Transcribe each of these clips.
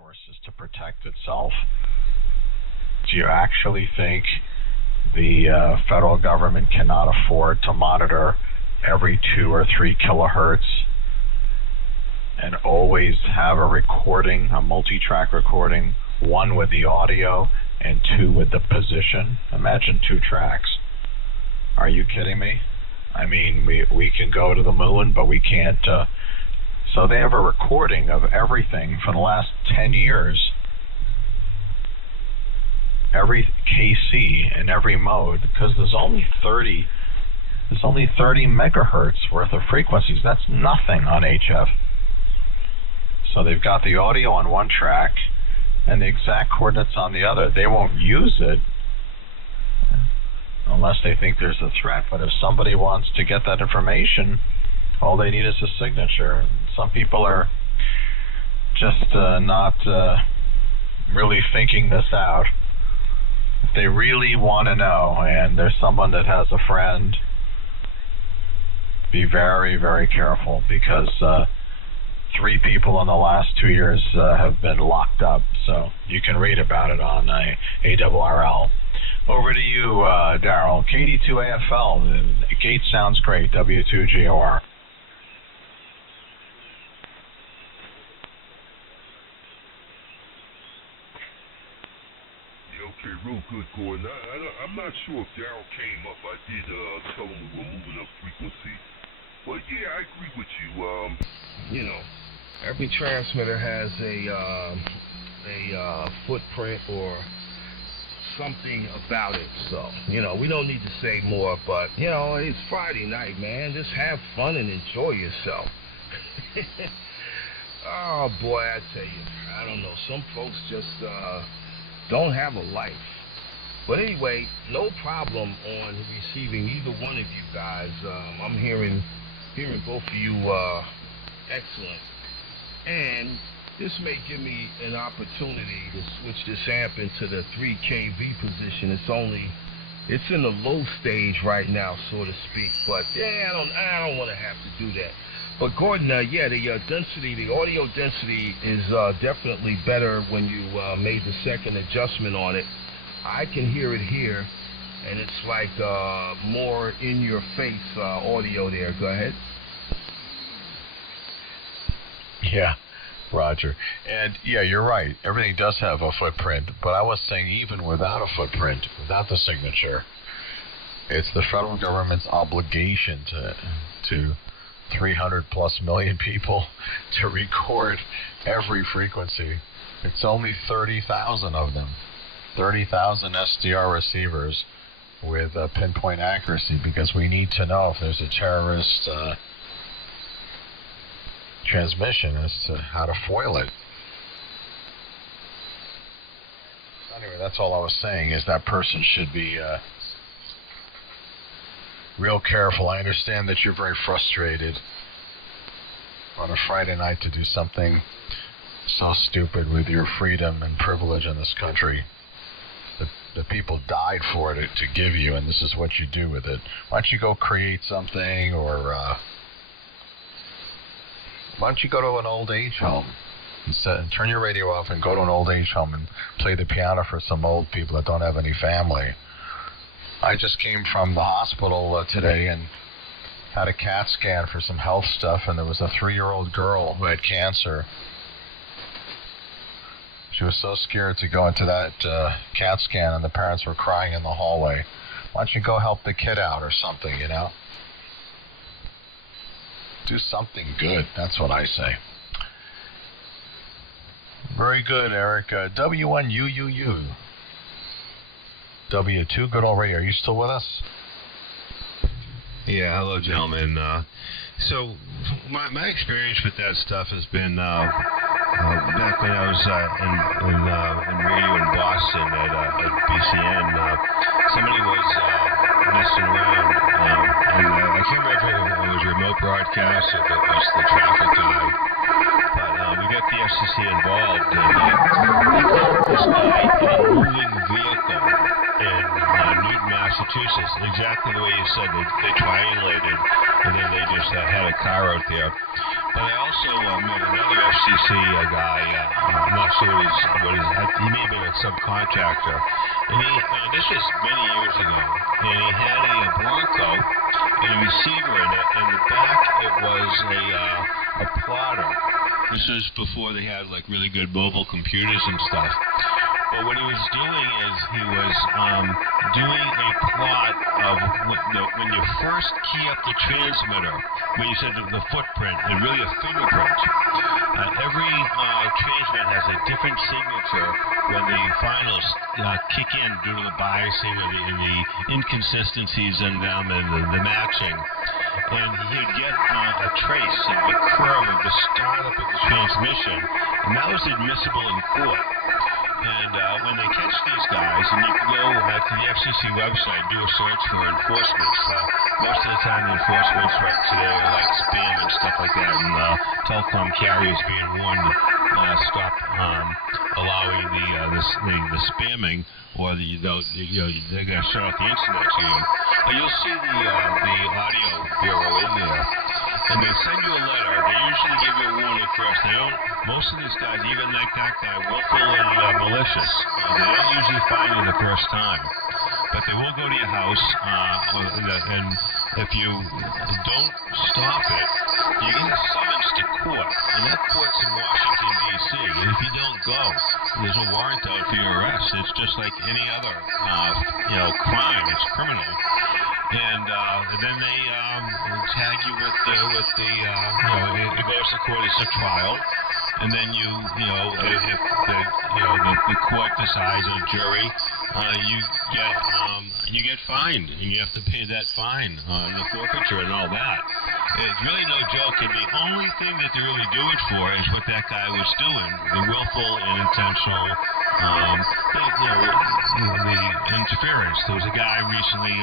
resources to protect itself. Do you actually think the federal government cannot afford to monitor every 2 or 3 kilohertz and always have a recording, a multi-track recording, 1 with the audio and 2 with the position? Imagine 2 tracks. Are you kidding me? I mean, we can go to the moon, but we can't. So they have a recording of everything for the last 10 years. Every KC in every mode, because there's only 30 megahertz worth of frequencies. That's nothing on HF. So they've got the audio on 1 track and the exact coordinates on the other. They won't use it unless they think there's a threat. But if somebody wants to get that information, all they need is a signature. Some people are just not really thinking this out. If they really want to know, and there's someone that has a friend, be very, very careful, because 3 people in the last 2 years have been locked up. So you can read about it on ARRL. Over to you, Daryl. KD2AFL. The gate sounds great. W2GOR. Okay, real good, Gordon. I'm not sure if Daryl came up. I did tell him we were moving up frequency. But yeah, I agree with you. Every transmitter has a footprint or something about it. So, we don't need to say more, but, it's Friday night, man. Just have fun and enjoy yourself. Oh, boy, I tell you, I don't know. Some folks just don't have a life. But anyway, no problem on receiving either one of you guys. I'm hearing both of you excellent. And this may give me an opportunity to switch this amp into the 3 kV position. It's in the low stage right now, so to speak. But yeah, I don't want to have to do that. But Gordon, the density, the audio density is definitely better when you made the second adjustment on it. I can hear it here, and it's like more in your face audio there. Go ahead. Yeah, Roger. And yeah, you're right. Everything does have a footprint, but I was saying even without a footprint, without the signature, it's the federal government's obligation to 300 plus million people to record every frequency. It's only 30,000 of them. 30,000 SDR receivers with pinpoint accuracy, because we need to know if there's a terrorist transmission as to how to foil it. Anyway, that's all I was saying, is that person should be real careful. I understand that you're very frustrated on a Friday night to do something so stupid with your freedom and privilege in this country. The people died for it to give you, and this is what you do with it. Why don't you go create something, or why don't you go to an old age home and turn your radio off and go to an old age home and play the piano for some old people that don't have any family. I just came from the hospital today and had a CAT scan for some health stuff, and there was a 3-year-old girl who had cancer. She was so scared to go into that CAT scan, and the parents were crying in the hallway. Why don't you go help the kid out or something, Do something good, that's what I say. Very good, Eric. W1UUU. W2, good old radio. Are you still with us? Yeah, hello, gentlemen. So my experience with that stuff has been back when I was in radio in Boston at BCN. Somebody was messing around, and I can't remember if it was remote broadcast or if it was the traffic guy. But we got the FCC involved, and they caught this guy in a moving vehicle in Newton, Massachusetts, exactly the way you said. They triangulated, and then they just had a car out there. But I also met another FCC guy. I'm not sure what his. He may have been a subcontractor. And this was many years ago. And he had a Bronco and a receiver in it. And the back, it was a plotter. This was before they had like really good mobile computers and stuff. But what he was doing is he was doing a plot of when you first key up the transmitter, when you said the footprint, and really a fingerprint. Every transmitter has a different signature when the finals kick in due to the biasing and the inconsistencies in them and the matching. And he'd get a trace of the curve of the startup of the transmission, and that was admissible in court. And when they catch these guys, and you can go to the FCC website, do a search for enforcements. Most of the time, the enforcements right today are like spam and stuff like that, and telecom carriers being warned to stop allowing the spamming, or they're going to shut off the internet to you. You'll see the audio bureau in there. And they send you a letter. They usually give you a warning first. Most of these guys, even like that guy, willful and malicious. They don't usually find you the first time. But they will go to your house, and if you don't stop it, you get a summons to court. And that court's in Washington, D.C. And if you don't go, there's a warrant out for your arrest. It's just like any other, crime. It's criminal. And then they tag you with the it goes to court. It's a trial, and then if the court decides, a jury, you get fined, and you have to pay that fine, the forfeiture and all that. It's really no joke, and the only thing that they really do it for is what that guy was doing, the willful and intentional, the interference. There was a guy recently,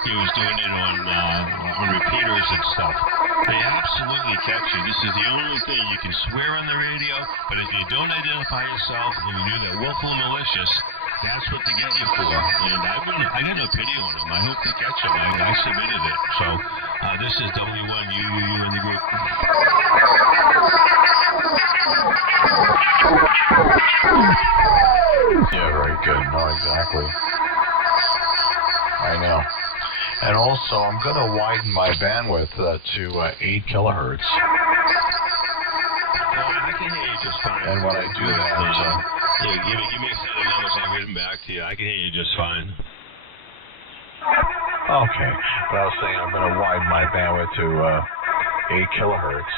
he was doing it on repeaters and stuff. They absolutely catch you. This is the only thing. You can swear on the radio, but if you don't identify yourself and you do that willful and malicious, that's what they get you for. And I got no pity on them. I hope they catch them. I submitted it. So this is W1UUU in the group. Yeah, very good. No, exactly. I know. And also, I'm going to widen my bandwidth to 8 kilohertz. I can hear you just fine. And when I do that, give me a set of numbers. I'll read them back to you. I can hear you just fine. Okay, but I was saying I'm going to widen my bandwidth to 8 kilohertz.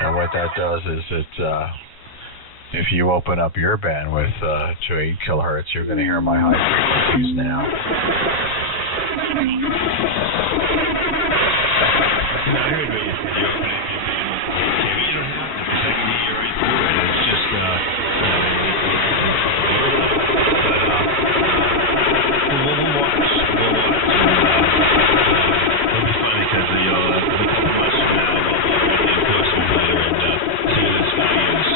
And what that does is if you open up your bandwidth to 8 kilohertz, you're going to hear my high frequencies now. I heard what you said. You open up your bandwidth. Maybe you don't have to, because I can hear you right through it. It's just, we'll watch. It'll be funny, because a couple months from now, I'll be in the enforcement later and see what this guy is.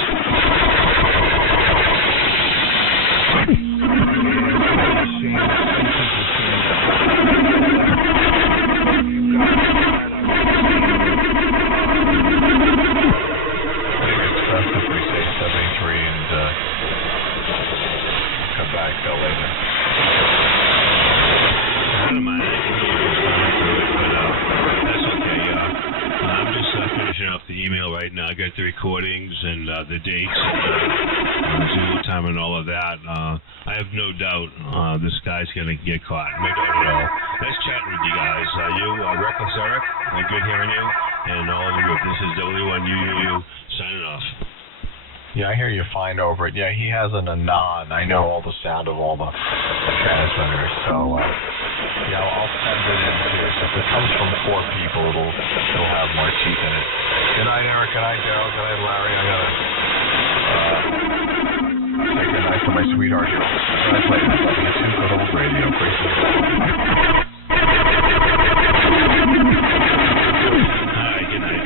Right now, I got the recordings and the dates and Zulu time and all of that. I have no doubt this guy's going to get caught. No doubt at all. Nice chatting with you guys. You, Reckless Eric, good hearing you, and all of the group. This is W1UUU signing off. Yeah, I hear you fine over it. Yeah, he has an anon. I know all the sound of all the transmitters, so I'll send it in too. So if it comes from 4 people, it'll have more teeth in it. Good night, Eric. Good night, Daryl. Good night, Larry. I gotta say good night to my sweetheart here. Good night, ladies. Love you too. Good old radio. Great to hear. Hi, good night.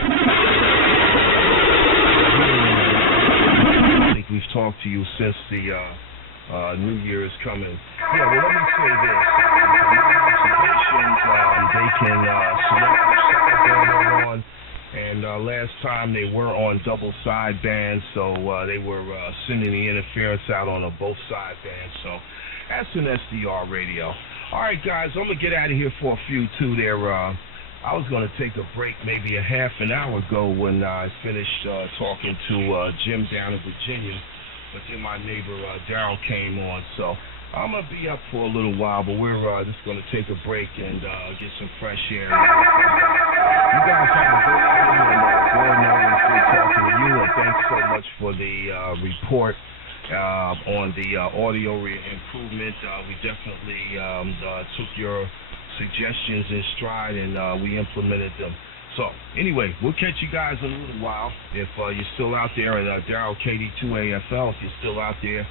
I think we've talked to you since the New Year is coming. Yeah, well, let me say this. stations. They can select which sideband they're on. And last time they were on double sidebands, so they were sending the interference out on both sidebands. So that's an SDR radio. All right, guys, I'm going to get out of here for a few, too. I was going to take a break maybe a half an hour ago when I finished talking to Jim down in Virginia. But then my neighbor Daryl came on, so I'm going to be up for a little while, but we're just going to take a break and get some fresh air. You guys have a good time, and Gordon, always good talking to you, and thanks so much for the report on the audio improvement. We definitely took your suggestions in stride, and we implemented them. So, anyway, we'll catch you guys in a little while. If you're still out there at Daryl KD2AFL, if you're still out there,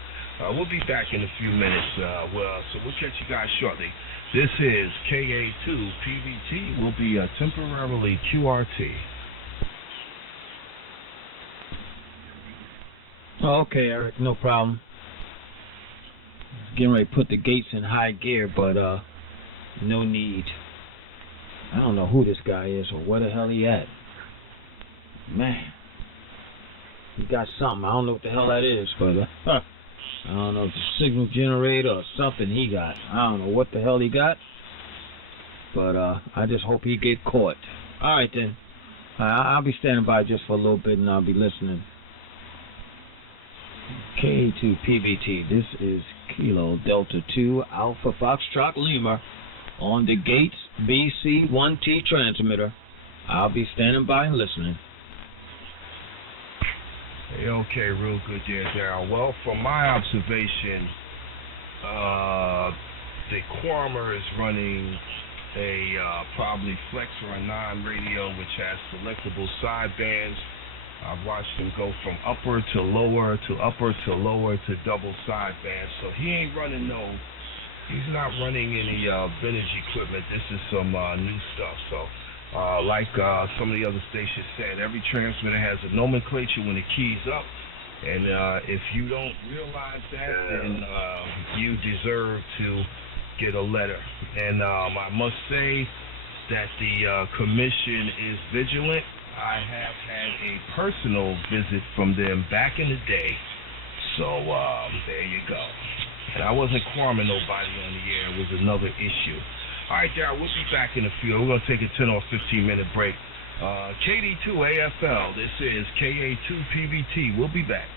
we'll be back in a few minutes. So we'll catch you guys shortly. This is KA2PVT. We'll be temporarily QRT. Okay, Eric, no problem. Getting ready to put the gates in high gear, but no need. I don't know who this guy is or where the hell he at. Man, he got something. I don't know what the hell that is, but I don't know if it's a signal generator or something he got. I don't know what the hell he got, but I just hope he get caught. All right, then. I'll be standing by just for a little bit, and I'll be listening. K2PBT, this is Kilo Delta 2 Alpha Foxtrot Lima on the Gates BC1T transmitter. I'll be standing by and listening. Hey, okay, real good there, Daryl. Well, from my observation, the Quammer is running a probably Flex or a 9 radio, which has selectable sidebands. I've watched him go from upper to lower to upper to lower to double sideband. So he ain't running he's not running any vintage equipment. This is some new stuff. So like some of the other stations said, every transmitter has a nomenclature when it keys up. And if you don't realize that, then you deserve to get a letter. And I must say that the commission is vigilant. I have had a personal visit from them back in the day. So there you go. And I wasn't quarming nobody on the air. It was another issue. All right, Daryl, we'll be back in the field. We're going to take a 10 or 15-minute break. KD2AFL, this is KA2PVT. We'll be back.